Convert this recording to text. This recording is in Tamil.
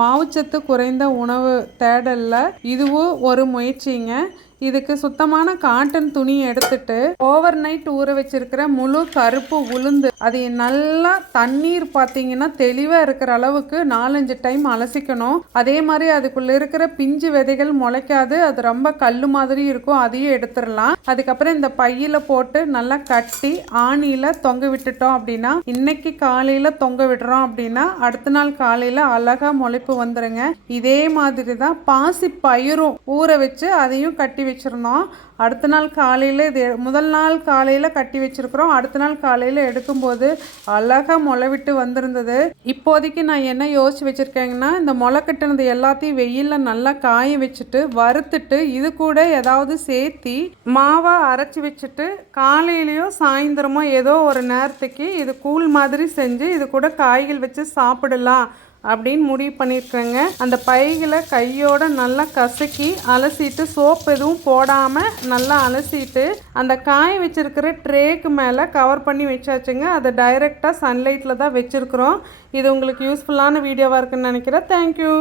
மாவுச்சத்து குறைந்த உணவு தேடல்ல இதுவும் ஒரு முயற்சிங்க. இதுக்கு சுத்தமான காட்டன் துணி எடுத்துட்டு ஓவர் நைட் ஊற வச்சிருக்கிற முழு கருப்பு உளுந்து அது நல்லா தண்ணீர் பார்த்தீங்கன்னா தெளிவாக இருக்கிற அளவுக்கு 4-5 டைம் அலசிக்கணும். அதே மாதிரி அதுக்குள்ள இருக்கிற பிஞ்சு விதைகள் முளைக்காது, அது ரொம்ப கல் மாதிரி இருக்கும், அதையும் எடுத்துடலாம். அதுக்கப்புறம் இந்த பையில போட்டு நல்லா கட்டி ஆணியில தொங்க விட்டுட்டோம் அப்படின்னா, இன்னைக்கு காலையில தொங்க விடுறோம் அப்படின்னா அடுத்த நாள் காலையில அழகா முளைப்பு வந்துருங்க. இதே மாதிரி தான் பாசி பயிரும் ஊற வச்சு அதையும் கட்டி வச்சிருந்தோம். அடுத்த நாள் காலையில் இது முதல் நாள் காலையில் கட்டி வச்சிருக்கிறோம். அடுத்த நாள் காலையில் எடுக்கும்போது அழகாக முளை விட்டு வந்திருந்தது. இப்போதைக்கு நான் என்ன யோசிச்சு வச்சுருக்கேங்கன்னா, இந்த முளை கட்டினது எல்லாத்தையும் வெயிலில் நல்லா காய வச்சுட்டு வறுத்துட்டு இது கூட ஏதாவது சேர்த்தி மாவை அரைச்சி வச்சுட்டு காலையிலையோ சாயந்தரமோ ஏதோ ஒரு நேரத்துக்கு இது கூழ் மாதிரி செஞ்சு இது கூட காய்கள் வச்சு சாப்பிடலாம் அப்படின்னு முடிவு பண்ணியிருக்கேங்க. அந்த பைகளை கையோட நல்லா கசக்கி அலசிட்டு சோப்பு எதுவும் போடாமல் நல்லா அலசிட்டு அந்த காய வச்சிருக்கிற ட்ரேக்கு மேலே கவர் பண்ணி வச்சாச்சுங்க. அதை டைரெக்டாக சன்லைட்டில் தான் வச்சுருக்குறோம். இது உங்களுக்கு யூஸ்ஃபுல்லான வீடியோவாக இருக்குன்னு நினைக்கிறேன். தேங்க்யூ.